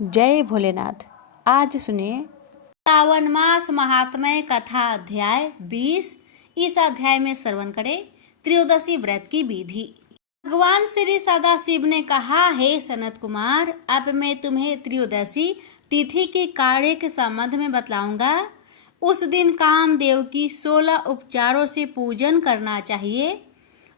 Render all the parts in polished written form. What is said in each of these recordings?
जय भोलेनाथ। आज सुनिए सावन मास महात्म्य कथा अध्याय 20। इस अध्याय में श्रवण करें त्रयोदशी व्रत की विधि। भगवान श्री सदाशिव ने कहा, हे सनत कुमार, अब मैं तुम्हें त्रयोदशी तिथि के कार्य के संबंध में बतलाऊंगा। उस दिन कामदेव की 16 उपचारों से पूजन करना चाहिए।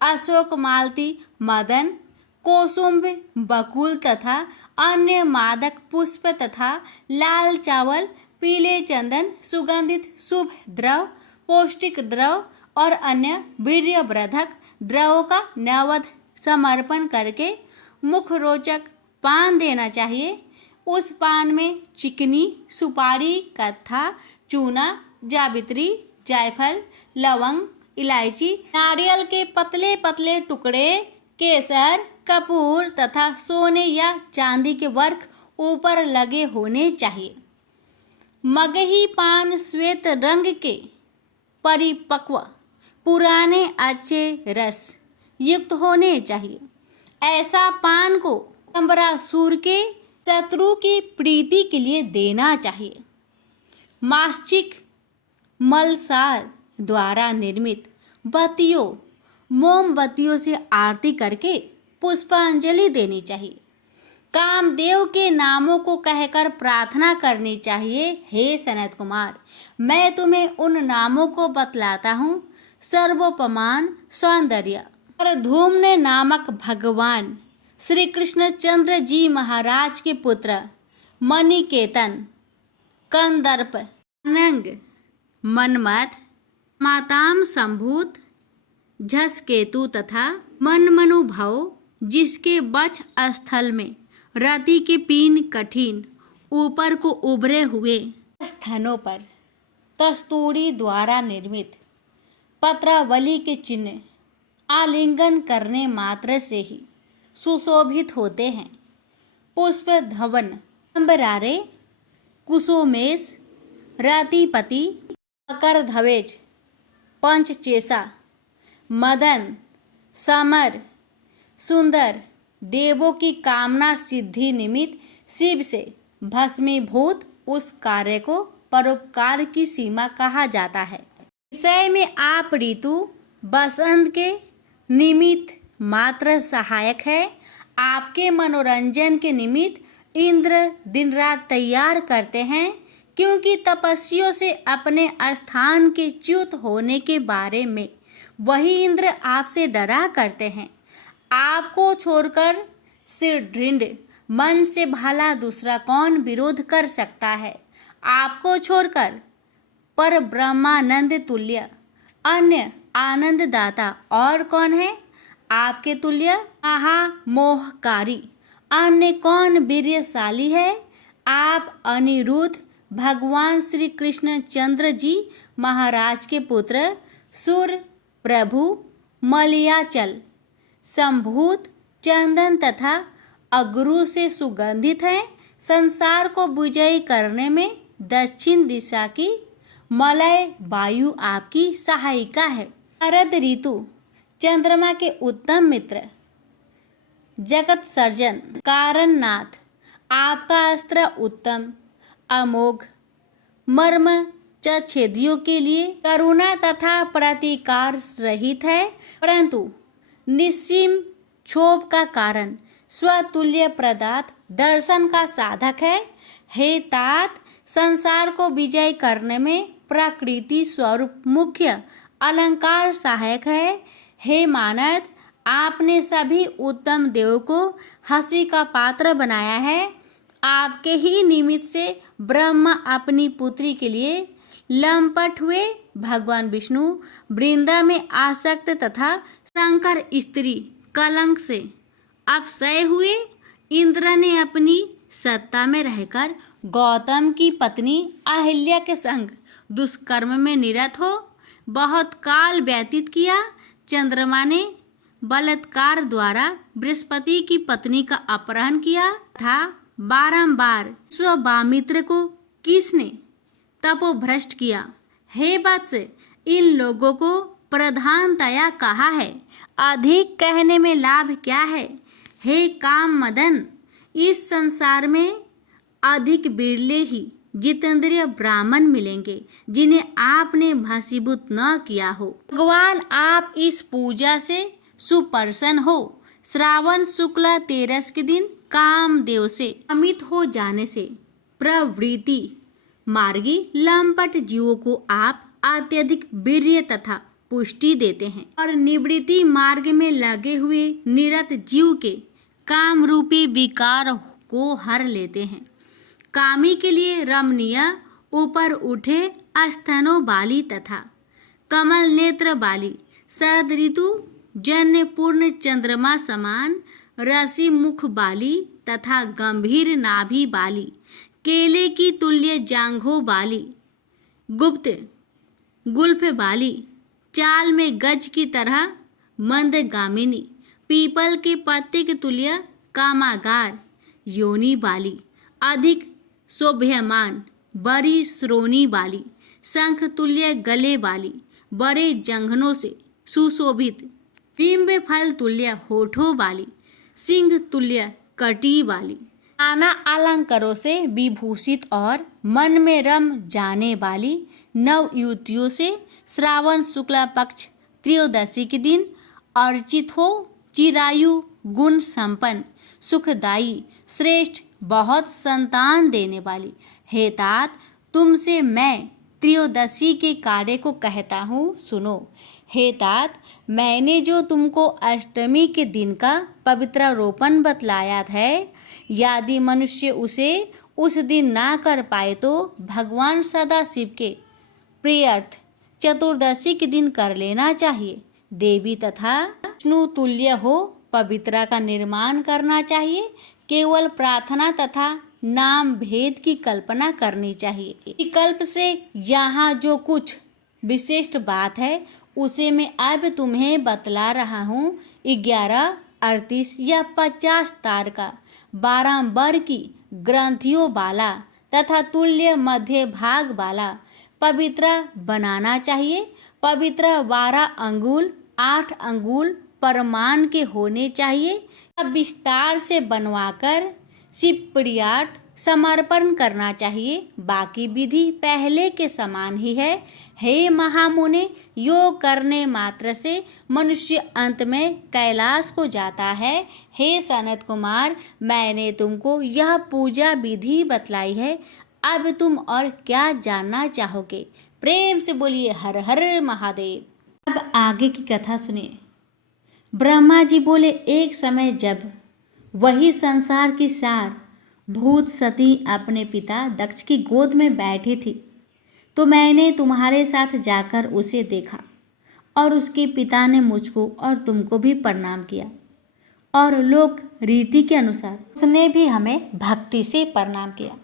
अशोक मालती, मदन, कोसुम्भ, बकुल तथा अन्य मादक पुष्प तथा लाल चावल, पीले चंदन, सुगंधित शुभ द्रव, पौष्टिक द्रव और अन्य वीर्यवर्धक द्रवों का नैवेद्य समर्पण करके मुख रोचक पान देना चाहिए। उस पान में चिकनी, सुपारी, कत्था, चूना, जावित्री, जायफल, लवंग, इलायची, नारियल के पतले पतले टुकड़े, केसर, कपूर तथा सोने या चांदी के वर्क ऊपर लगे होने चाहिए। मगही पान श्वेत रंग के परिपक्व पुराने अच्छे रस युक्त होने चाहिए। ऐसा पान को अम्बरासुर के शत्रु की प्रीति के लिए देना चाहिए। माश्चिक मलसार द्वारा निर्मित बत्तियों, मोमबत्तियों से आरती करके पुष्पांजलि देनी चाहिए। कामदेव के नामों को कहकर प्रार्थना करनी चाहिए। हे सनत कुमार, मैं तुम्हें उन नामों को बतलाता हूँ। सर्वोपमान सौंदर्य और धूम्न नामक भगवान श्री कृष्णचंद्र जी महाराज के पुत्र मणिकेतन, कंदर्प, नंग, मनमथ, माताम संभूत, झसकेतु तथा मनमनुभव, जिसके वक्ष स्थल में रति के पीन कठिन ऊपर को उभरे हुए स्थानों पर कस्तूरी द्वारा निर्मित पत्रावली के चिन्ह आलिंगन करने मात्र से ही सुशोभित होते हैं। पुष्प धवन, अंबरारे, कुसुमेश, रतिपति, मकर धवेज, पंचचेसा, मदन, समर, सुंदर, देवों की कामना सिद्धि निमित्त शिव से भस्मीभूत उस कार्य को परोपकार की सीमा कहा जाता है। विषय में आप ऋतु बसंत के निमित्त मात्र सहायक है। आपके मनोरंजन के निमित्त इंद्र दिन रात तैयार करते हैं, क्योंकि तपस्वियों से अपने स्थान के च्युत होने के बारे में वही इंद्र आपसे डरा करते हैं। आपको छोड़कर सिरदृढ़ मन से भला दूसरा कौन विरोध कर सकता है। आपको छोड़कर पर ब्रह्मानंद तुल्य अन्य आनंददाता और कौन है। आपके तुल्य महामोहकारी अन्य कौन वीर्यशाली है। आप अनिरुद्ध भगवान श्री कृष्णचंद्र जी महाराज के पुत्र सूर्य प्रभु मलयाचल संभूत चंदन तथा अगरू से सुगंधित हैं। संसार को विजयी करने में दक्षिण दिशा की मलय वायु आपकी सहायिका है। शरद ऋतु चंद्रमा के उत्तम मित्र, जगत सर्जन कारणनाथ, आपका अस्त्र उत्तम, अमोघ, मर्म छेदियों के लिए करुणा तथा प्रतिकार रहित है, परंतु निस्सीम क्षोभ का कारण स्वतुल्य प्रदात दर्शन का साधक है। हे तात, संसार को विजय करने में प्रकृति स्वरूप मुख्य अलंकार सहायक है। हे मानद, आपने सभी उत्तम देव को हंसी का पात्र बनाया है। आपके ही निमित्त से ब्रह्मा अपनी पुत्री के लिए लंपट हुए। भगवान विष्णु वृंदा में आसक्त तथा शंकर स्त्री कलंक से अपसय हुए। इंद्र ने अपनी सत्ता में रहकर गौतम की पत्नी अहिल्या के संग दुष्कर्म में निरत हो बहुत काल व्यतीत किया। चंद्रमा ने बलात्कार द्वारा बृहस्पति की पत्नी का अपहरण किया था। बारंबार विश्वामित्र को किसने तपोभ्रष्ट किया। हे वत्स, इन लोगों को प्रधानतया कहा है, अधिक कहने में लाभ क्या है। हे काम मदन, इस संसार में अधिक बिरले ही जितेंद्रिय ब्राह्मण मिलेंगे जिन्हें आपने भस्मीभूत न किया हो। भगवान आप इस पूजा से सुप्रसन्न हो। श्रावण शुक्ला 13 के दिन कामदेव से अमित हो जाने से प्रवृत्ति मार्गी लंपट जीवों को आप अत्यधिक वीर्य तथा पुष्टि देते हैं और निवृत्ति मार्ग में लगे हुए निरत जीव के काम रूपी विकार को हर लेते हैं। कामी के लिए रमणीय ऊपर उठे स्तनों वाली तथा कमल नेत्र वाली शरद ऋतु जन्य पूर्ण चंद्रमा समान रसी मुख वाली तथा गंभीर नाभि वाली केले की तुल्य जांघों वाली गुप्त गुल्फ वाली चाल में गज की तरह मंदगामिनी पीपल के पत्ते के तुल्य कामागार योनि वाली अधिक शोभ्यमान बड़ी श्रोणी वाली शंख तुल्य गले वाली बड़े जंघनों से सुशोभित बिंब फल तुल्य होठों वाली सिंह तुल्य कटी वाली नाना अलंकारों से विभूषित और मन में रम जाने वाली नव युवतियों से श्रावण शुक्ला पक्ष त्रयोदशी के दिन अर्चित हो। चिरायु गुण संपन्न सुखदायी श्रेष्ठ बहुत संतान देने वाली हे तात, तुमसे मैं त्रयोदशी के कार्य को कहता हूँ, सुनो। हे तात, मैंने जो तुमको अष्टमी के दिन का पवित्र रोपण बतलाया है, यदि मनुष्य उसे उस दिन ना कर पाए तो भगवान सदा शिव के प्रियर्थ चतुर्दशी के दिन कर लेना चाहिए। देवी तथा विष्णु तुल्य हो पवित्रा का निर्माण करना चाहिए। केवल प्रार्थना तथा नाम भेद की कल्पना करनी चाहिए। विकल्प से यहाँ जो कुछ विशिष्ट बात है उसे मैं अब तुम्हें बतला रहा हूँ। 11, 38 या 50 तार का 12 बर की ग्रंथियों वाला तथा तुल्य मध्य भाग वाला पवित्र बनाना चाहिए। पवित्र 12 अंगुल 8 अंगुल परमान के होने चाहिए। अब विस्तार से बनवाकर शिव प्रियार्थ समर्पण करना चाहिए। बाकी विधि पहले के समान ही है। हे महामुने, योग करने मात्र से मनुष्य अंत में कैलाश को जाता है। हे सनत कुमार, मैंने तुमको यह पूजा विधि बतलाई है। अब तुम और क्या जानना चाहोगे? प्रेम से बोलिए हर हर महादेव। अब आगे की कथा सुनिए। ब्रह्मा जी बोले, एक समय जब वही संसार की सार भूत सती अपने पिता दक्ष की गोद में बैठी थी तो मैंने तुम्हारे साथ जाकर उसे देखा और उसके पिता ने मुझको और तुमको भी प्रणाम किया और लोक रीति के अनुसार उसने भी हमें भक्ति से प्रणाम किया।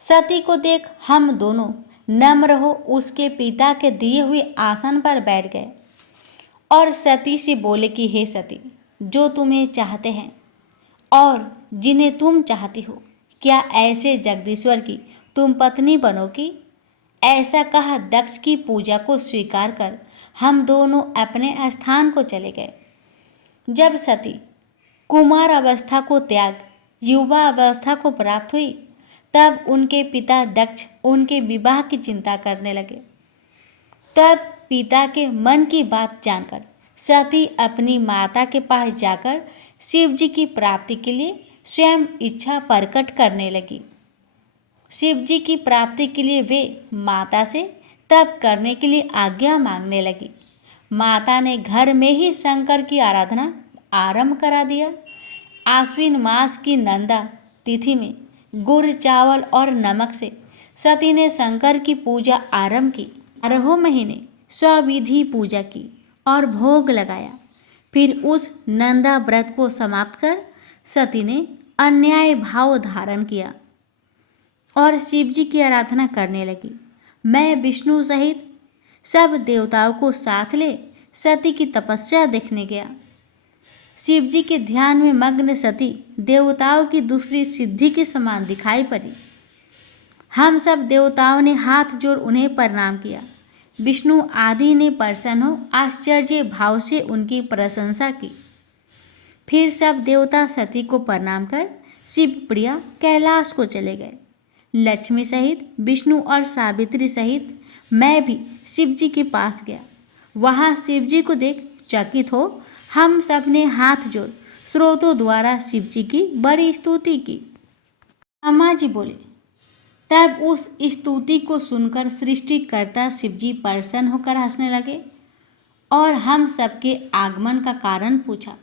सती को देख हम दोनों नम्र हो उसके पिता के दिए हुए आसन पर बैठ गए और सती से बोले कि हे सती, जो तुम्हें चाहते हैं और जिन्हें तुम चाहती हो, क्या ऐसे जगदीश्वर की तुम पत्नी बनोगी? ऐसा कहा दक्ष की पूजा को स्वीकार कर हम दोनों अपने स्थान को चले गए। जब सती कुमार अवस्था को त्याग युवा अवस्था को प्राप्त हुई तब उनके पिता दक्ष उनके विवाह की चिंता करने लगे। तब पिता के मन की बात जानकर सती अपनी माता के पास जाकर शिव जी की प्राप्ति के लिए स्वयं इच्छा प्रकट करने लगी। शिव जी की प्राप्ति के लिए वे माता से तप करने के लिए आज्ञा मांगने लगी। माता ने घर में ही शंकर की आराधना आरंभ करा दिया। आश्विन मास की नंदा तिथि में गुड़ चावल और नमक से सती ने शंकर की पूजा आरंभ की। 12 महीने स्वविधि पूजा की और भोग लगाया। फिर उस नंदा व्रत को समाप्त कर सती ने अन्याय भाव धारण किया और शिव जी की आराधना करने लगी। मैं विष्णु सहित सब देवताओं को साथ ले सती की तपस्या देखने गया। शिव जी के ध्यान में मग्न सती देवताओं की दूसरी सिद्धि के समान दिखाई पड़ी। हम सब देवताओं ने हाथ जोड़ उन्हें प्रणाम किया। विष्णु आदि ने प्रसन्न हो आश्चर्य भाव से उनकी प्रशंसा की। फिर सब देवता सती को प्रणाम कर शिव प्रिया कैलाश को चले गए। लक्ष्मी सहित, विष्णु और सावित्री सहित मैं भी शिव जी के पास गया। वहाँ शिव जी को देख चकित हो हम सब ने हाथ जोड़ स्रोतों द्वारा शिव जी की बड़ी स्तुति की। ब्रह्मा जी बोले, तब उस स्तुति को सुनकर सृष्टिकर्ता शिव जी प्रसन्न होकर हंसने लगे और हम सबके आगमन का कारण पूछा।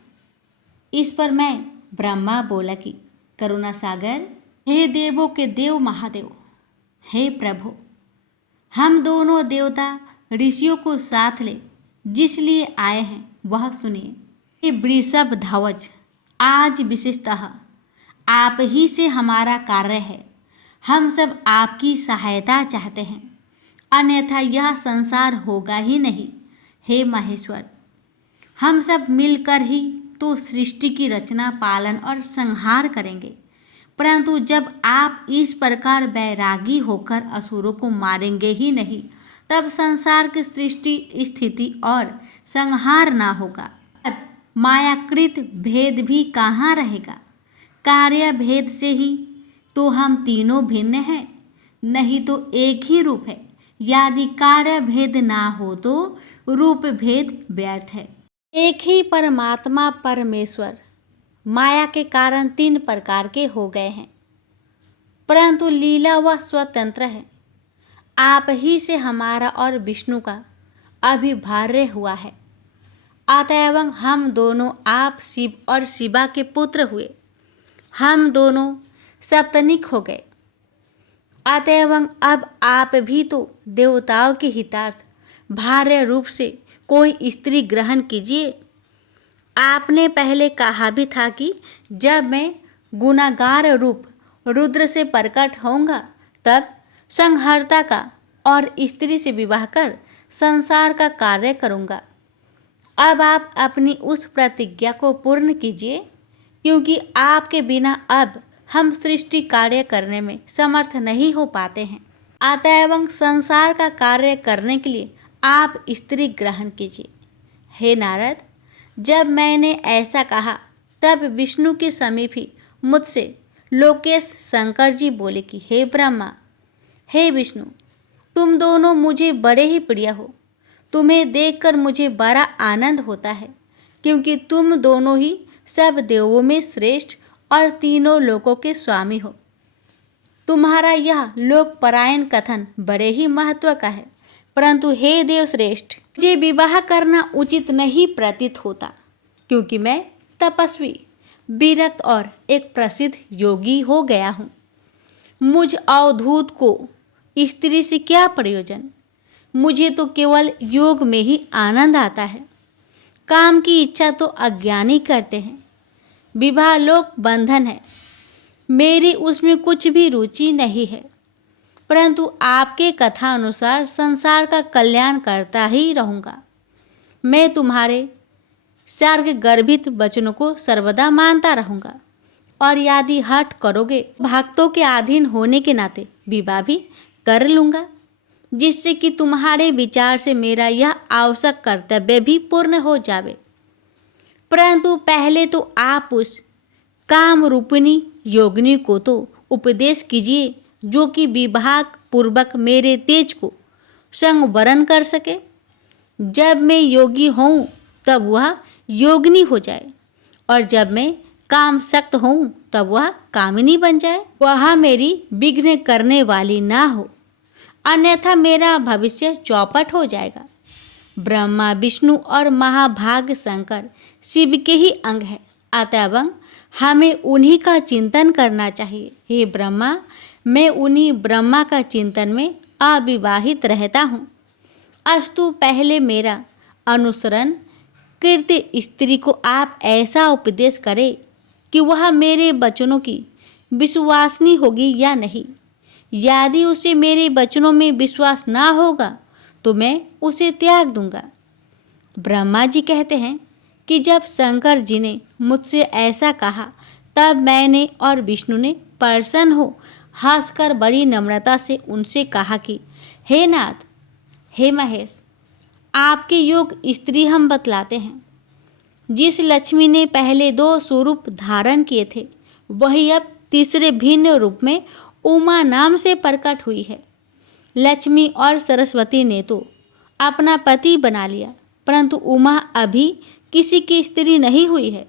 इस पर मैं ब्रह्मा बोला कि करुणा सागर, हे देवों के देव महादेव, हे प्रभु, हम दोनों देवता ऋषियों को साथ ले जिस लिए आए हैं वह सुनिए। हे वृषभ ध्वज, आज विशेषतः आप ही से हमारा कार्य है। हम सब आपकी सहायता चाहते हैं, अन्यथा यह संसार होगा ही नहीं। हे महेश्वर, हम सब मिलकर ही तो सृष्टि की रचना, पालन और संहार करेंगे, परंतु जब आप इस प्रकार बैरागी होकर असुरों को मारेंगे ही नहीं, तब संसार की सृष्टि, स्थिति और संहार ना होगा। अब मायाकृत भेद भी कहाँ रहेगा? कार्य भेद से ही तो हम तीनों भिन्न हैं, नहीं तो एक ही रूप है। यदि कार्य भेद ना हो तो रूप भेद व्यर्थ है। एक ही परमात्मा परमेश्वर माया के कारण तीन प्रकार के हो गए हैं, परंतु लीला वह स्वतंत्र है। आप ही से हमारा और विष्णु का अभिभार्य हुआ है, अतएव हम दोनों आप शिव और शिवा के पुत्र हुए। हम दोनों सप्तनिक हो गए, अतएव अब आप भी तो देवताओं के हितार्थ भार्य रूप से कोई स्त्री ग्रहण कीजिए। आपने पहले कहा भी था कि जब मैं गुनागार रूप रुद्र से प्रकट होऊंगा तब संहर्ता का और स्त्री से विवाह कर संसार का कार्य करूंगा। अब आप अपनी उस प्रतिज्ञा को पूर्ण कीजिए, क्योंकि आपके बिना अब हम सृष्टि कार्य करने में समर्थ नहीं हो पाते हैं। अतएव संसार का कार्य करने के लिए आप स्त्री ग्रहण कीजिए। हे नारद, जब मैंने ऐसा कहा तब विष्णु के समीप ही मुझसे लोकेश शंकर जी बोले कि हे ब्रह्मा, हे विष्णु, तुम दोनों मुझे बड़े ही प्रिय हो। तुम्हें देखकर मुझे बड़ा आनंद होता है, क्योंकि तुम दोनों ही सब देवों में श्रेष्ठ और तीनों लोकों के स्वामी हो। तुम्हारा यह लोकपरायण कथन बड़े ही महत्व का है, परंतु हे देव श्रेष्ठ, मुझे विवाह करना उचित नहीं प्रतीत होता, क्योंकि मैं तपस्वी, विरक्त और एक प्रसिद्ध योगी हो गया हूँ। मुझ अवधूत को स्त्री से क्या प्रयोजन? मुझे तो केवल योग में ही आनंद आता है। काम की इच्छा तो अज्ञानी करते हैं। विवाह लोक बंधन है, मेरी उसमें कुछ भी रुचि नहीं है, परंतु आपके कथा अनुसार संसार का कल्याण करता ही रहूँगा। मैं तुम्हारे सर्ग गर्भित वचनों को सर्वदा मानता रहूँगा, और यदि हट करोगे भक्तों के अधीन होने के नाते विवाह भी कर लूँगा, जिससे कि तुम्हारे विचार से मेरा यह आवश्यक कर्तव्य भी पूर्ण हो जावे। परंतु पहले तो आप उस काम रूपिणी योगिनी को तो उपदेश कीजिए, जो कि विवाह पूर्वक मेरे तेज को संवरण कर सके। जब मैं योगी हूँ तब वह योगिनी हो जाए, और जब मैं काम सक्त हूँ तब वह कामिनी बन जाए। वह मेरी विघ्न करने वाली ना हो, अन्यथा मेरा भविष्य चौपट हो जाएगा। ब्रह्मा, विष्णु और महाभाग शंकर शिव के ही अंग है, अतएव हमें उन्हीं का चिंतन करना चाहिए। हे ब्रह्मा, मैं उन्हीं ब्रह्मा का चिंतन में अविवाहित रहता हूँ। अस्तु, पहले मेरा अनुसरण कृत स्त्री को आप ऐसा उपदेश करें कि वह मेरे वचनों की विश्वासनी होगी या नहीं। यदि उसे मेरे वचनों में विश्वास ना होगा तो मैं उसे त्याग दूंगा। ब्रह्मा जी कहते हैं कि जब शंकर जी ने मुझसे ऐसा कहा तब मैंने और विष्णु ने प्रसन्न हो हंसकर बड़ी नम्रता से उनसे कहा कि हे नाथ, हे महेश, आपके योग स्त्री हम बतलाते हैं। जिस लक्ष्मी ने पहले 2 स्वरूप धारण किए थे, वही अब तीसरे भिन्न रूप में उमा नाम से प्रकट हुई है। लक्ष्मी और सरस्वती ने तो अपना पति बना लिया, परंतु उमा अभी किसी की स्त्री नहीं हुई है।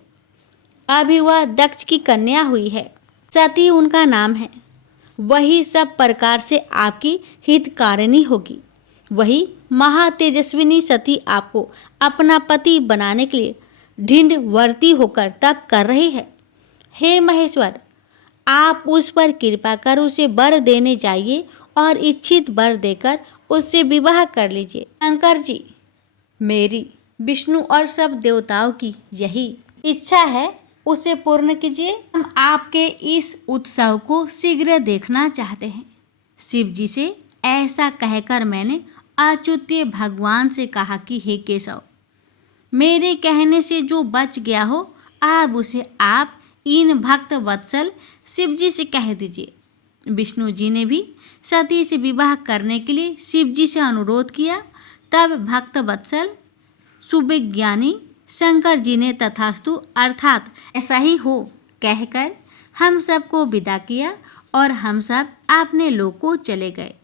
अभी वह दक्ष की कन्या हुई है। सती उनका नाम है। वही सब प्रकार से आपकी हितकारिणी होगी। वही महातेजस्विनी सती आपको अपना पति बनाने के लिए ढिंढवर्ती होकर तप कर रही है। हे महेश्वर, आप उस पर कृपा कर उसे वर देने जाइए और इच्छित वर देकर उससे विवाह कर लीजिए। शंकर जी, मेरी, विष्णु और सब देवताओं की यही इच्छा है, उसे पूर्ण कीजिए। हम आपके इस उत्सव को शीघ्र देखना चाहते हैं। शिव जी से ऐसा कहकर मैंने अच्युतीय भगवान से कहा कि हे केशव, मेरे कहने से जो बच गया हो, अब उसे आप इन भक्त वत्सल शिव जी से कह दीजिए। विष्णु जी ने भी सती से विवाह करने के लिए शिव जी से अनुरोध किया। तब भक्त वत्सल सुविज्ञानी शंकर जी ने तथास्तु अर्थात ऐसा ही हो कहकर हम सबको विदा किया और हम सब अपने लोक को चले गए।